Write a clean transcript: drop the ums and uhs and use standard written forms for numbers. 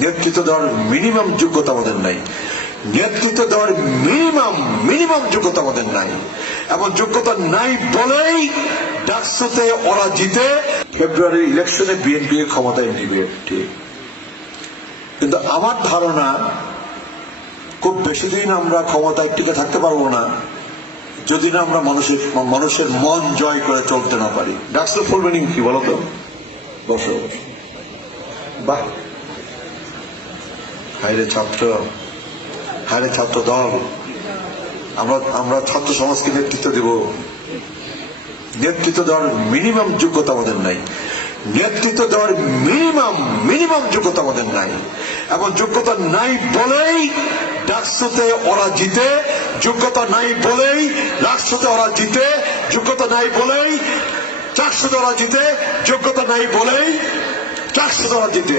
নেতৃত্ব দেওয়ার মিনিমাম যোগ্যতা আমাদের নাই। নেতৃত্ব দেওয়ার মিনিমাম যোগ্যতা আমাদের নাই, এবং যোগ্যতা নাই বলেই ডাকসুতে ওরা জিতে ফেব্রুয়ারি ইলেকশনে বিএনপি ক্ষমতায় নিবে, ঠিক। কিন্তু আমার ধারণা খুব বেশি দিন আমরা ক্ষমতায় টিকে থাকতে পারবো না যদি না আমরা মানুষের মন জয় করে চলতে না পারি। ডাকসুর ফুল মিনিং কি বলতো? বসো। বাহ, হায়রে ছাত্র দল, আমরা ছাত্র সমাজকে নেতৃত্ব দেব। নেতৃত্ব দেওয়ার মিনিমাম যোগ্যতা আমাদের নাই। নেতৃত্ব দেওয়ার মিনিমাম যোগ্যতা আমাদের নাই, এবং যোগ্যতা নাই বলেই ডাকসুতে ওরা জিতে। যোগ্যতা নাই বলেই রাষ্ট্রতে ওরা জিতে। যোগ্যতা নাই বলেই চাকসুতে ওরা জিতে। যোগ্যতা নাই বলেই চাকসুতে ওরা জিতে।